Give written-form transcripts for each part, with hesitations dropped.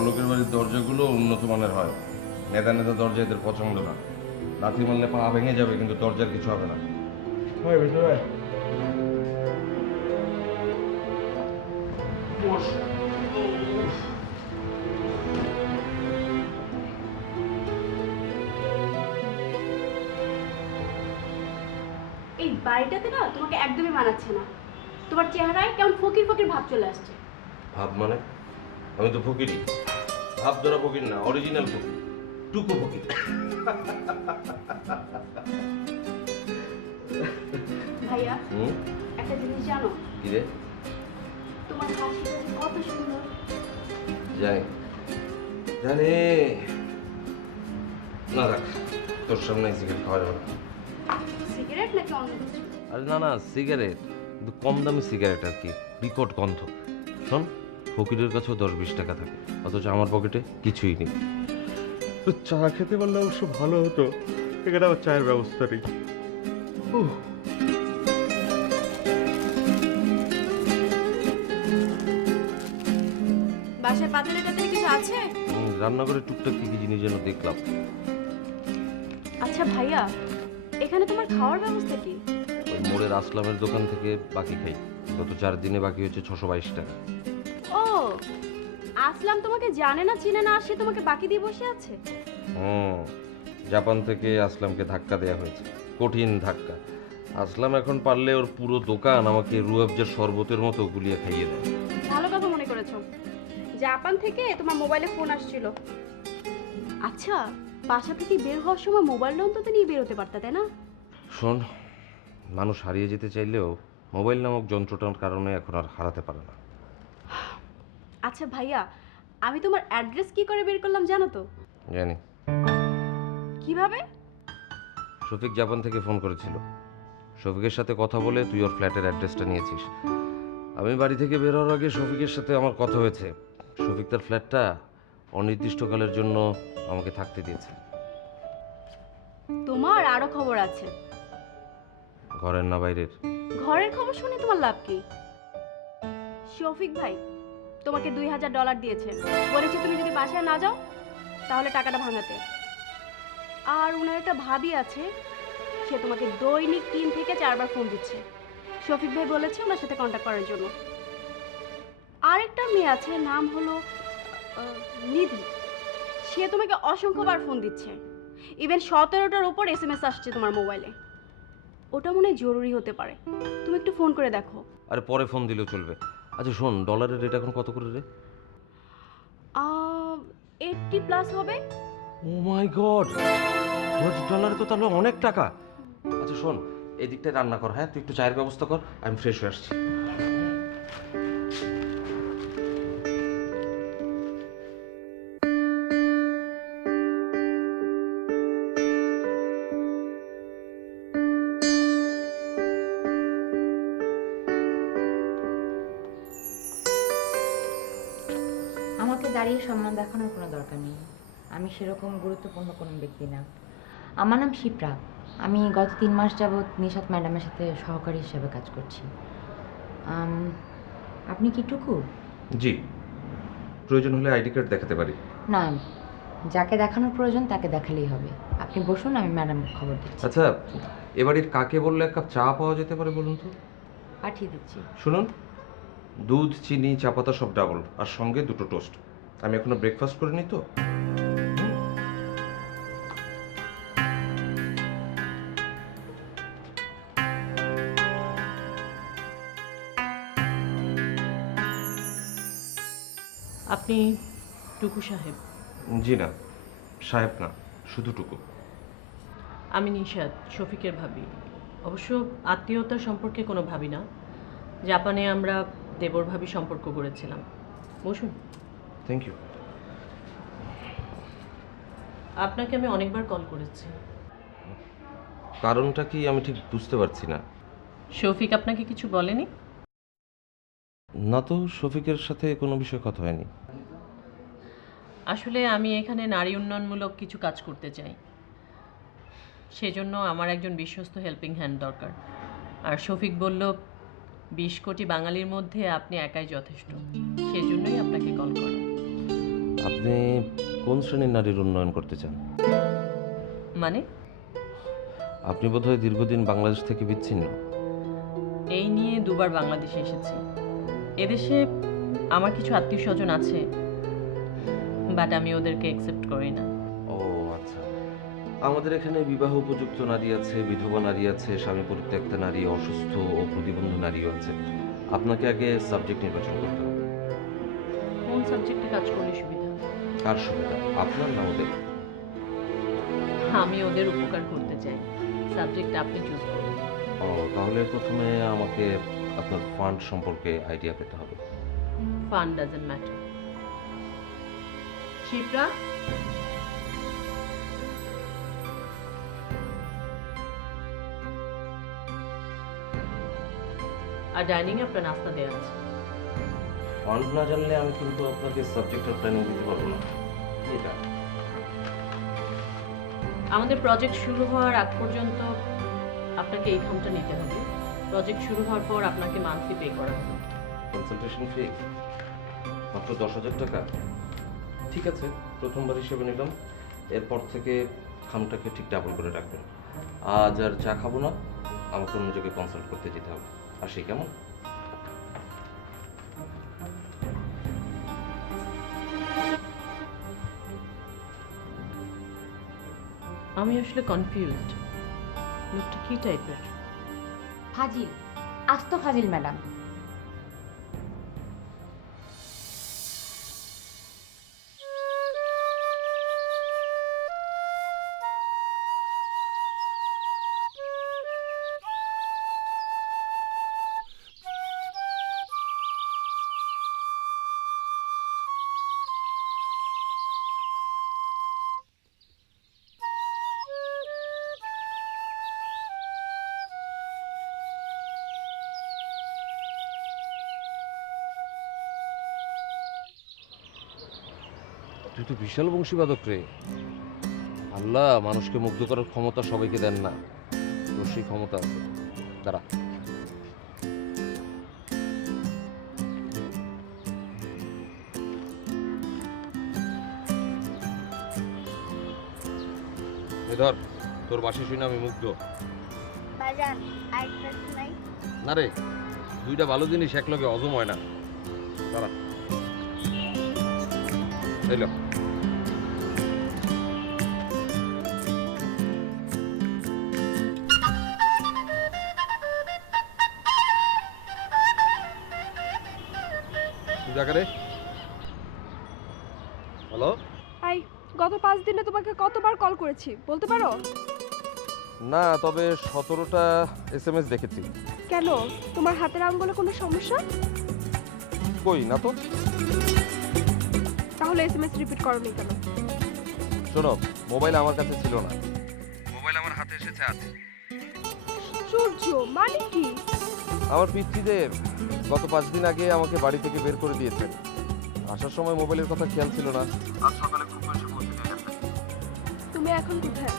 বড়লোকের বাড়ির দরজাগুলো উন্নত মানের হয়। নেতা নেতা দরজা এদের পছন্দ না। লাথি মারলে পা ভেঙে যাবে, কিন্তু দরজার কিছু হবে না। হয় ভেতরে বস। এই বাড়িটাতে না তোমাকে একদমই মানাচ্ছে না। তোমার চেহারায় কেমন ফকির ফকির ভাব চলে আসছে। ভাব মানে? আমি তো ফকিরই। ভাব ধরা ফকির না, অরিজিনাল ফকির, টুকু ফকির। ভাইয়া একটা জিনিস জানো? কি রে? তোমার হাসিটা যে কত সুন্দর। জানি জানি। না রাখ, তোর সামনে সিগারেট খাওয়া যাবে না। সিগারেট নাকি অন্য কিছু? আরে না না, সিগারেট, কিন্তু কম দামি সিগারেট আর কি, বিকট গন্ধ। শোন, ফকিরের কাছেও 10-20 টাকা থাকে, অথচ আমার পকেটে কিছুই নেই। তো চা খেতে পারলে অবশ্য ভালো হতো, এখানে আবার চায়ের ব্যবস্থা নেই। বাসায় পাতিলে টাতিলে কিছু আছে? রান্নাঘরে টুকটাক কি কি জিনিস যেন দেখলাম। আচ্ছা ভাইয়া, এখানে তোমার খাওয়ার ব্যবস্থা কি? ওই মোড়ের আসলামের দোকান থেকে বাকি খাই। গত 4 দিনে বাকি হচ্ছে 622 টাকা। ও, আসলাম তোমাকে জানে না চিনে না, আসে তোমাকে বাকি দিয়ে বসে আছে। জাপান থেকে আসলামকে ধাক্কা দেওয়া হয়েছে, কঠিন ধাক্কা। আসলাম এখন পারলে ওর পুরো দোকান আমাকে রুয়াবজার শরবতের মতো গুলিয়ে খাইয়ে দেয়। ভালো কথা মনে করেছো। জাপান থেকে তোমার মোবাইলে ফোন আসছিল। আচ্ছা, বাসা থেকে বের হওয়ার সময় মোবাইলটা অন্তত নিয়ে বেরোতে পারতা, তাই না? শোন, মানুষ হারিয়ে যেতে চাইলেও মোবাইল নামক যন্ত্রটার কারণে এখন আর হারাতে পারে না। আচ্ছা ভাইয়া, আমি তোমার অ্যাড্রেস কি করে বের করলাম জানো তো? জানি। কিভাবে? শফিক জাপান থেকে ফোন করেছিল। শফিকের সাথে কথা বলে তুই ওর ফ্ল্যাটের অ্যাড্রেসটা নিয়েছিস। আমি বাড়ি থেকে বের হওয়ার আগে শফিকের সাথে আমার কথা হয়েছে। শফিক তার ফ্ল্যাটটা অনির্দিষ্টকালের জন্য আমাকে থাকতে দিয়েছে। তোমার আরো খবর আছে। ঘরের না বাইরের? ঘরের খবর শুনে তোমার লাভ কি? শফিক ভাই তোমাকে $2000 দিয়েছে, বলেছে তুমি যদি বাসায় না যাও তাহলে টাকাটা ভাঙাতে। আর ওনার একটা ভাবি আছে, সে তোমাকে দৈনিক 3 থেকে 4 বার ফোন দিচ্ছে। শফিক ভাই বলেছে ওনার সাথে কন্ট্যাক্ট করার জন্য। আরেকটা মেয়ে আছে, নাম হলো নিধি, সে তোমাকে অসংখ্যবার ফোন দিচ্ছে। ইভেন 17টার উপর SMS আসছে তোমার মোবাইলে। ওটা মনে হয় জরুরি হতে পারে, তুমি একটু ফোন করে দেখো। আরে পরে ফোন দিলেও চলবে। আচ্ছা শোন, ডলারের রেট এখন কত করে রে? 80+ হবে। ও মাই গড, $10 তো তাহলে অনেক টাকা। আচ্ছা শোন, এই দিকটায় রান্না কর, হ্যাঁ? তুই একটু চায়ের ব্যবস্থা কর, আমি ফ্রেশ হয়ে আসছি। আমাকে দাঁড়িয়ে সম্মান দেখানোর কোনো দরকার নেই। আমি সেরকম গুরুত্বপূর্ণ কোনো ব্যক্তি না। আমার নাম শিপ্রা। আমি গত 3 মাস যাবৎ নিশাত ম্যাডামের সাথে সহকারী হিসেবে কাজ করছি। আপনি কি টুকু? জি, প্রয়োজন হলে আইডি কার্ড দেখাতে পারি। না, যাকে দেখানোর প্রয়োজন তাকে দেখালেই হবে। আপনি বসুন, আমি ম্যাডামকে খবর দিচ্ছি। আচ্ছা, এবাড়ির কাকে বললে 1 কাপ চা পাওয়া যেতে পারে বলুন তো? পাঠিয়ে দিচ্ছি। শুনুন, দুধ, চিনি, চা পাতা সব ডাবল, আর সঙ্গে 2টো টোস্ট। আমি এখনো ব্রেকফাস্ট করিনি তো। আপনি টুকু সাহেব? জি না, সাহেব না, শুধু টুকু। আমি নিশাত, শফিকের ভাবি। অবশ্য আত্মীয়তার সম্পর্কে কোনো ভাবি না। জাপানে আমরা দেবর ভাবি সম্পর্ক গড়েছিলাম। বসুন। Thank you. আপনাকে আমি অনেকবার কল করেছি। কারণটা কি আমি ঠিক বুঝতে পারছি না। শফিক আপনাকে কিছু বলেনি? না তো, শফিকের সাথে কোনো বিষয়ে কথা হয়নি। আসলে আমি এখানে নারী উন্নয়নমূলক কিছু কাজ করতে চাই, সেজন্য আমার একজন বিশ্বস্ত হেল্পিং হ্যান্ড দরকার। আর শফিক বলল 20 কোটি বাঙালির মধ্যে আপনি একাই যথেষ্ট, সেজন্যই আপনাকে কল করা। আপনি কোন শ্রেণীর নারীর উন্নয়ন করতে চান? মানে আপনি বোধহয় দীর্ঘদিন বাংলাদেশ থেকে বিচ্ছিন্ন। এই নিয়ে দুবার বাংলাদেশে এসেছি। এদেশে আমার কিছু আত্মীয় স্বজন আছে, বাট আমি ওদেরকে অ্যাকসেপ্ট করি না। ও আচ্ছা, আমাদের এখানে বিবাহ উপযুক্ত নারী আছে, বিধবা নারী আছে, স্বামী পরিত্যক্তা নারী, অসুস্থ ও প্রতিবন্ধী নারীও আছে। আপনাকে আগে সাবজেক্ট নির্বাচন করতে হবে। কোন সাবজেক্টে কাজ করলে সুবিধা? কার সুবিধা, আপনার না ওদের? আমি ওদের উপকার করতে চাই। সাবজেক্ট আপনি চুজ করুন। ও, তাহলে প্রথমে আমাকে আপনার ফান্ড সম্পর্কে আইডিয়া পেতে হবে। Fun doesn't matter. শিপ্রা, আর ডাইনিং এ আপনার নাস্তা দেওয়া আছে। ফান্ড না জানলে আমি কিন্তু আপনাকে সাবজেক্টের প্ল্যানিং দিতে পারবো না। এটা আমাদের প্রজেক্ট শুরু হওয়ার আগ পর্যন্ত আপনাকে এই খামটা নিতে হবে। প্রজেক্ট শুরু হওয়ার পর আপনাকে মান্থলি পে করা হবে। কনসালটেশন ফি মাত্র 10,000 টাকা। ঠিক আছে, প্রথমবার হিসেবে নিলাম। এরপর থেকে খামটাকে ঠিক ডাবল করে রাখবেন। আজ আর চা খাবো না, আমাকে অন্য জায়গায় কনসাল্ট করতে যেতে হবে। আসি, কেমন? আমি আসলে কনফিউজড, লোকটা কি টাইপের? ফাজিল, আস্ত ফাজিল ম্যাডাম। তুই তো বিশাল বংশীবাদক রে। আল্লাহ মানুষকে মুগ্ধ করার ক্ষমতা সবাইকে দেন না, তোর সেই ক্ষমতা আছে। দাঁড়া, ধর, তোর বাসি শুনে আমি মুগ্ধ। বাজান আরেকটা শোনাই। না রে, দুইটা ভালো জিনিস একলগে হজম হয় না। দাঁড়া, এলো। জায়গা হ্যালো। আই গত 5 দিনে তোমাকে কতবার কল করেছি বলতে পারো? না, তবে 17টা SMS দেখেছি। কেন, তোমার হাতের আঙ্গুলে কোনো সমস্যা? কই না তো। তাহলে এসএমএস রিপিট করোনি কেন? শোনো, মোবাইল আমার কাছে ছিল না, মোবাইল আমার হাতে এসেছে আজ। সূর্য, মানে কি? আমার পিতৃদেব গত 5 দিন আগে আমাকে বাড়ি থেকে বের করে দিয়েছেন। আসার সময় মোবাইলের কথা খেয়াল ছিল না, আজ সকালে খুব বেশি পৌঁছে দিয়ে গেছে। তুমি এখন কোথায়?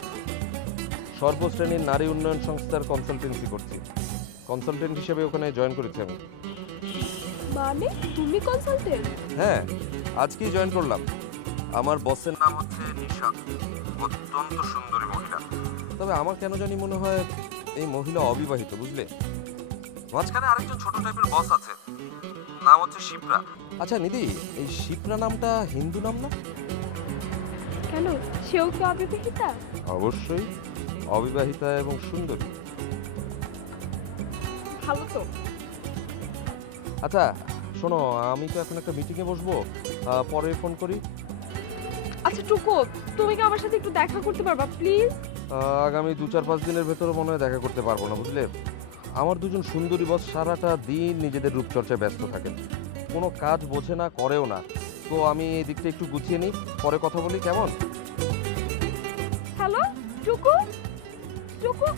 সর্বশ্রেণীর নারী উন্নয়ন সংস্থার কনসালটেন্সি করছি। কনসালটেন্ট হিসেবে ওখানে জয়েন করেছি আমি। মানে তুমি কনসালটেন্ট? হ্যাঁ, আজকেই জয়েন করলাম। আমার বসের নাম হচ্ছে নিশাত, অত্যন্ত সুন্দরী মহিলা। তবে আমার কেন জানি মনে হয় এই মহিলা অবিবাহিত, বুঝলে। মাঝখানে আরেকজন ছোট টাইপের বস আছে, নাম হচ্ছে শিপ্রা। আচ্ছা নিধি, এই শিপ্রা নামটা হিন্দু নাম না? কেন, সেও কি অবিবাহিতা? অবশ্যই অবিবাহিতা এবং সুন্দরী। ভালো তো। আচ্ছা শোনো, আমি তো এখন একটা মিটিংয়ে বসবো, পরে ফোন করি। আচ্ছা টুকু, তুমি কি আমার সাথে একটু দেখা করতে পারবা প্লিজ? আগামী 2-4-5 দিনের ভেতরে মনে হয় দেখা করতে পারবো না, বুঝলে। আমার দুজন সুন্দরী বস সারাটা দিন নিজেদের রূপচর্চায় ব্যস্ত থাকেন, কোনো কাজ বোঝে না, করেও না। তো আমি এই দিকটা একটু গুছিয়ে নিই, পরে কথা বলি, কেমন? হ্যালো টুকু, টুকু।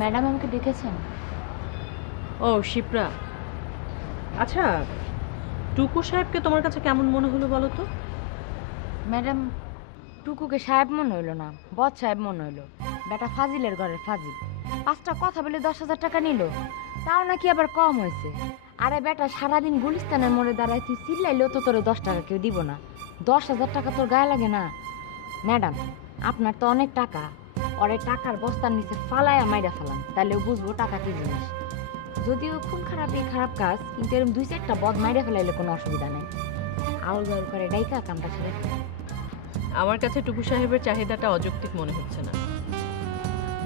ম্যাডাম আমাকে দেখেছেন? ও শিপ্রা, আচ্ছা টুকু সাহেবকে তোমার কাছে কেমন মনে হলো বলো তো? ম্যাডাম, টুকুকে সাহেব মনে হইলো না, বদ সাহেব মনে হইলো। বেটা ফাজিলের ঘরের ফাজিল। 5টা কথা বলে 10,000 টাকা নিল, তাও নাকি আবার কম হয়েছে। আরে বেটা সারাদিন গুলিস্তানের মোড়ে দাঁড়ায় তুই চিল্লাইলেও তো তোরে 10 টাকা কেউ দিব না। 10,000 টাকা তোর গায়ে লাগে না? ম্যাডাম, আপনার তো অনেক টাকা, ওরে টাকার বস্তার নিচে ফালায়া মাইরা ফেলান, তাহলেও বুঝবো টাকা কি জিনিস। যদিও খুব খারাপ এই খারাপ কাজ, কিন্তু এরকম 2-4টা বদ মাইরা ফেলাইলে কোনো অসুবিধা নেই। আউল বাউল করে ডাইকা কামটা ছেড়ে ফেলে। আমার কাছে টুকু সাহেবের চাহিদাটা অযৌক্তিক মনে হচ্ছে না।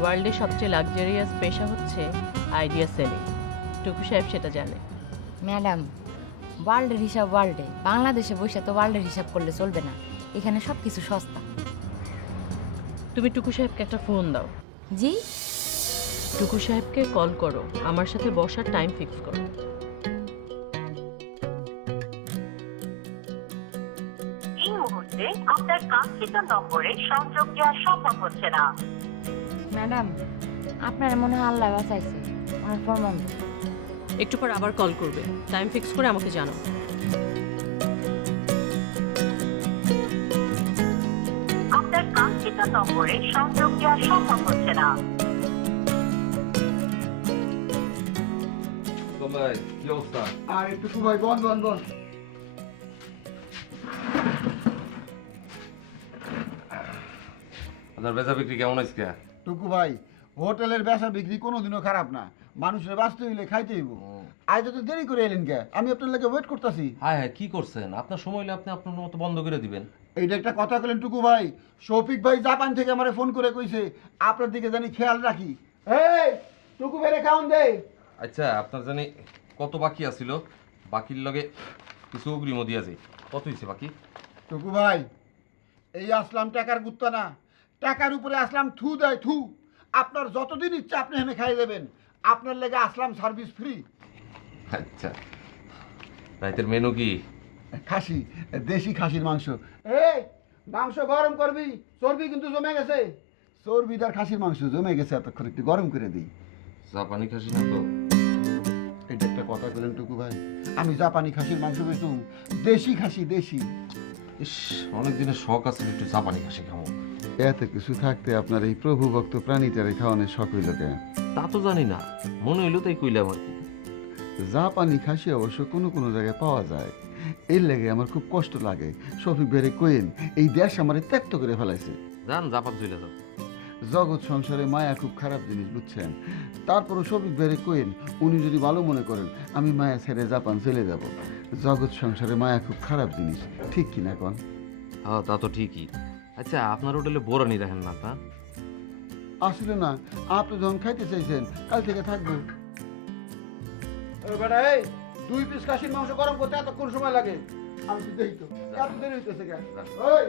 ওয়ার্ল্ডের সবচেয়ে লাক্সারিয়াস পেশা হচ্ছে আইডিয়া সেলিং। টুকু সাহেব সেটা জানে। ম্যাডাম, ওয়ার্ল্ডের হিসাব ওয়ার্ল্ডে, বাংলাদেশে বসে তো ওয়ার্ল্ডের হিসাব করলে চলবে না। এখানে সব কিছু সস্তা। তুমি টুকু সাহেবকে একটা ফোন দাও। জি? টুকু সাহেবকে কল করো, আমার সাথে বসার টাইম ফিক্স করো। এই মুহূর্তে আপনার কাঙ্ক্ষিত নম্বরে সংযোগ দেওয়া সম্ভব হচ্ছে না। ম্যাডাম, আপনার মনে হয় আল্লাহ বাঁচাইছে, আমার ফোন বন্ধ। একটু পর আবার কল করবে, টাইম ফিক্স করে আমাকে জানাও। আপনার কাঙ্ক্ষিত নম্বরে সংযোগ দেওয়া সম্ভব হচ্ছে না। ভাই কি অবস্থা? আর একটু সময় বন বন বন। আপনার বেচা বিক্রি কেমন আজকে? টুকু ভাই, হোটেলের বেচা বিক্রি কোনোদিনও খারাপ না, মানুষের বাঁচতে হইলে খাইতে হইব। আজ তো দেরি করে এলেন কে? আমি আপনার লাগে ওয়েট করতেছি। হ্যাঁ হ্যাঁ, কি করছেন? আপনার সময় হলে আপনি আপনার মতো বন্ধ করে দিবেন। এইটা একটা কথা বলেন টুকু ভাই, শফিক ভাই জাপান থেকে আমারে ফোন করে কইছে আপনার দিকে জানি খেয়াল রাখি। এই টুকু ভাইরে খাওন দে। আচ্ছা, আপনার জানি কত বাকি আছিল? বাকির লগে কিছু অগ্রিমও দিয়া যায়। কত হয়েছে বাকি? টুকু ভাই, এই আসলাম টাকার গুত্তা না, টাকার উপরে আসলাম থু দেয় থু। আপনার যতদিন ইচ্ছা আপনি এখানে খাই দেবেন, আপনার লেগে আসলাম সার্ভিস ফ্রি। আচ্ছা, রাইতের মেনু কি? খাসি, দেশি খাসির মাংস। এই মাংস গরম করবি, চর্বি কিন্তু জমে গেছে। চর্বিদার খাসির মাংস জমে গেছে, এতক্ষণ একটু গরম করে দিই। জাপানি খাসি না তো? এটা একটা কথা বলেন টুকু ভাই, আমি জাপানি খাসির মাংস বেচুম, দেশি খাসি দেশি। ইস, অনেক দিনের শখ আছে একটু জাপানি খাসি খাবো। এত কিছু থাকতে আপনার এই প্রভু ভক্ত প্রাণীটারে খাওয়ানোর শখ হইল কেন? তা তো জানি না, মনে হইলো তাই কইলাম আর কি। জাপানি খাসি অবশ্য কোনো কোনো জায়গায় পাওয়া যায়, এর লেগে আমার খুব কষ্ট লাগে। শফিক বেড়ে কোয়েন এই দেশ আমারে ত্যাক্ত করে ফেলাইছে। যান জাপান চলে যাও। জগৎ সংসারে মায়া খুব খারাপ জিনিস, বুঝছেন? তারপরও শফিক বেড়ে কোয়েন উনি যদি ভালো মনে করেন আমি মায়া ছেড়ে জাপান চলে যাব। জগৎ সংসারে মায়া খুব খারাপ জিনিস, ঠিক কিনা কন? হ্যাঁ, তা তো ঠিকই। আচ্ছা, আপনার হোটেলে বোরানি দেখেন না তা? আসলে না, আপনি যখন খাইতে চাইছেন কাল থেকে থাকবো। এই 2 পিস খাসির মাংস গরম করতে এতক্ষণ সময় লাগে? আমি তো দেখি তো এত দেরি হইতেছে কেন? ওই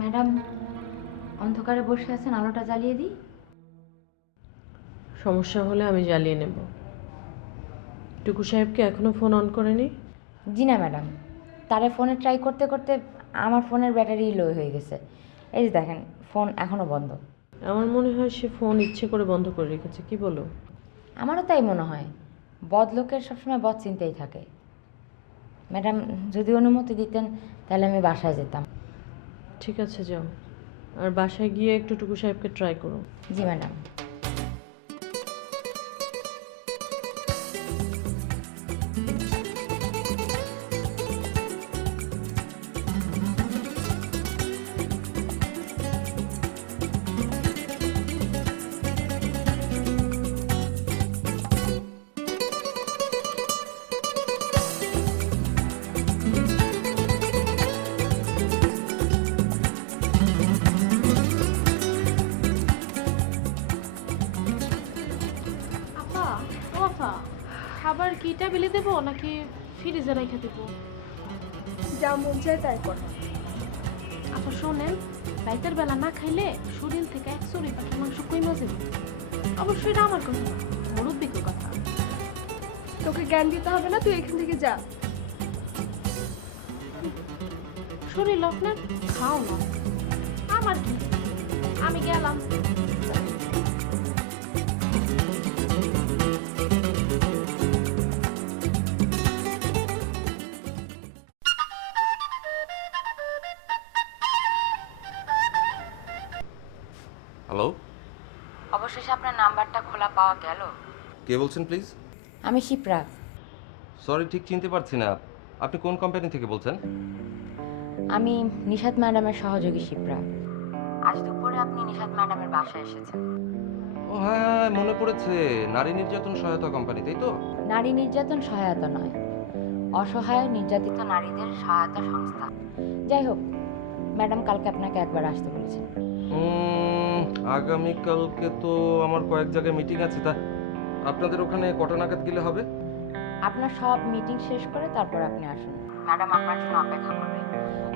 ম্যাডাম, অন্ধকারে বসে আছেন, আলোটা জ্বালিয়ে দিই? সমস্যা হলে আমি জ্বালিয়ে নেব। টুকু সাহেবকে এখনো ফোন অন করেনি? জি না ম্যাডাম, তারে ফোনে ট্রাই করতে করতে আমার ফোনের ব্যাটারি লো হয়ে গেছে। এই যে দেখেন, ফোন এখনও বন্ধ। আমার মনে হয় সে ফোন ইচ্ছে করে বন্ধ করে রেখেছে। কি বলো? আমারও তাই মনে হয়, বদ লোকের সবসময় বদ চিন্তাই থাকে। ম্যাডাম, যদি অনুমতি দিতেন তাহলে আমি বাসায় যেতাম। ঠিক আছে, যাও। আর বাসায় গিয়ে একটু টুকু সাহেবকে ট্রাই করো। জি ম্যাডাম। আপা, ও আপা, খাবার কি টেবিলে দেবো নাকি ফ্রিজে রেখে দেবো? যা মন চায় তাই কর। আপা শোনেন, রাতের বেলা না খাইলে শরীর থেকে 1 চড়ি পাখির মাংস কইমা যাবে। অবশ্যই এটা আমার কথা না, মুরব্বিকের কথা। তোকে জ্ঞান দিতে হবে না, তুই এখান থেকে যা। শরীর আপনার খাও না, আমার কি, আমি গেলাম। হ্যালো, অবশেষে আপনার নাম্বারটা খোলা পাওয়া গেল। কে বলছেন প্লিজ? আমি শিপ্রাক। সরি, ঠিক চিনতে পারছি না। আপনি কোন কোম্পানি থেকে বলছেন? আমি নিশাত ম্যাডামের সহযোগী শিপ্রাক। আজ দুপুরে আপনি নিশাত ম্যাডামের বাসায় এসেছেন। ও হ্যাঁ, মনে পড়েছে। নারী নির্যাতন সহায়তা কোম্পানি, তাই তো? নারী নির্যাতন সহায়তা নয়, অসহায় নির্যাতিত নারীদের সহায়তা সংস্থা। যাই হোক, ম্যাডাম কালকে আপনাকে একবার আসতে বলেছেন। আগামীকালকে তো আমার কয়েক জায়গায় মিটিং আছে। তা আপনাদের ওখানে কটা নাগাদ গেলে হবে? আপনার সব মিটিং শেষ করে তারপর আপনি আসুন, ম্যাডাম আপনার জন্য অপেক্ষা করবে।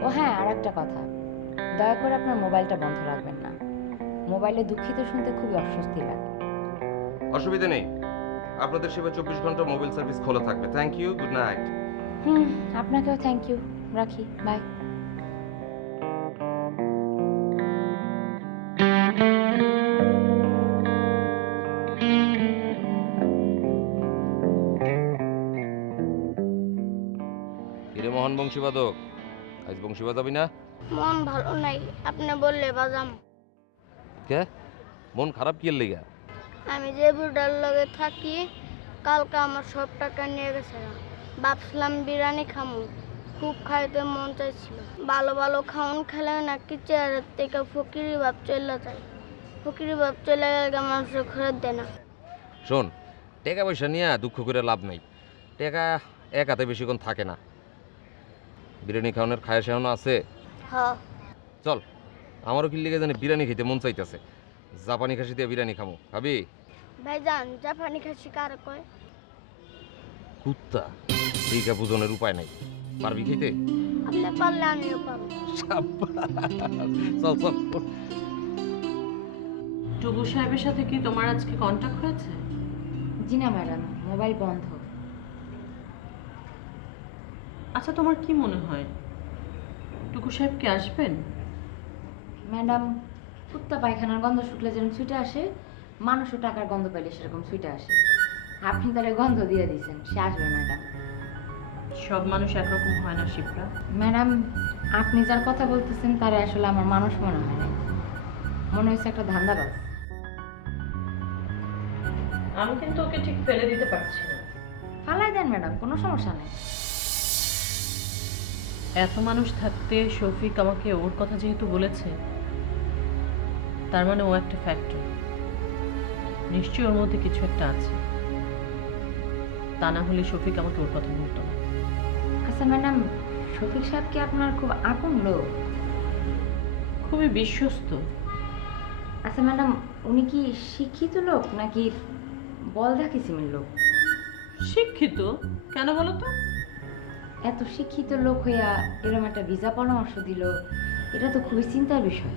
ও হ্যাঁ, আর একটা কথা, দয়া করে আপনার মোবাইলটা বন্ধ রাখবেন না। মোবাইলে দুঃখিত শুনতে খুবই অস্বস্তি লাগে। অসুবিধা নেই, আপনাদের সেবা 24 ঘন্টা মোবাইল সার্ভিস খোলা থাকবে। Thank you, good night. আপনাকেও থ্যাংক ইউ, রাখি, বাই। হিরে মোহন বংশীবাদক, আজ বংশী বাজাবি না? মন ভালো নাই, আপনি বললে বাজাম। কে, মন খারাপ কি এর লেগা? আমি যে বুড়ার লগে থাকি, কালকে আমার সব টাকা নিয়ে গেছে। ভাবছিলাম বিরিয়ানি খামু, খুব খাইতে মন চাইছিল। ভালো ভালো খাওন খেলে নাকি চেয়ারের থেকে ফকিরি ভাব চলে যায়। ফকিরি ভাব চলে গেলে মানুষের খরচ দেয় না। শোন, টাকা পয়সা নিয়ে দুঃখ করে লাভ নাই। টাকা এক হাতে বেশিক্ষণ থাকে না। বিরিয়ানি খাওয়ানোর খায়া সেহানো আছে। হ, চল, আমারও কি লেগে জানি বিরিয়ানি খেতে মন চাইতেছে। জাপানি খাসি দিয়ে বিরিয়ানি খামো, খাবি? ভাইজান জাপানি খাসি কার কয়? কুত্তা, এইটা বুঝনের উপায় নাই। পারবি খেতে? আপনি পারলে আমিও পারবো। চল চল। টুবু সাহেবের সাথে কি তোমার আজকে কন্ট্যাক্ট হয়েছে? জি না ম্যাডাম, মোবাইল বন্ধ। আচ্ছা, তোমার কি মনে হয় টুকু সাহেব কি আসবেন? ম্যাডাম, কুত্তা পায়খানার গন্ধ শুকলে যেরকম ছুটে আসে, মানুষও টাকার গন্ধ পেলে সেরকম ছুটে আসে। আপনি তাহলে গন্ধ দিয়ে দিয়েছেন, সে আসবে ম্যাডাম। সব মানুষ একরকম হয় না শিপ্রা। ম্যাডাম, আপনি যার কথা বলতেছেন তারা আসলে আমার মানুষ মনে হয় না, মনে হচ্ছে একটা ধান্দাবাজ। আমি কিন্তু ওকে ঠিক ফেলে দিতে পারছি না। ফালাই দেন ম্যাডাম, কোনো সমস্যা নেই। এত মানুষ থাকতে শফিক আমাকে ওর কথা যেহেতু বলেছে, তার মানে ও একটা ফ্যাক্টর। নিশ্চয়ই ওর মধ্যে কিছু একটা আছে, তা না হলে শফিক আমাকে ওর কথা বলতো না। আচ্ছা ম্যাডাম, শফিক সাহেব কি আপনার খুব আপন লোক? খুবই বিশ্বস্ত। আচ্ছা ম্যাডাম, উনি কি শিক্ষিত লোক নাকি বলদা কিসিমের লোক? শিক্ষিত কেন বলো তো? এত শিক্ষিত লোক হইয়া এরকম একটা ভিসা পরামর্শ দিল, এটা তো খুবই চিন্তার বিষয়।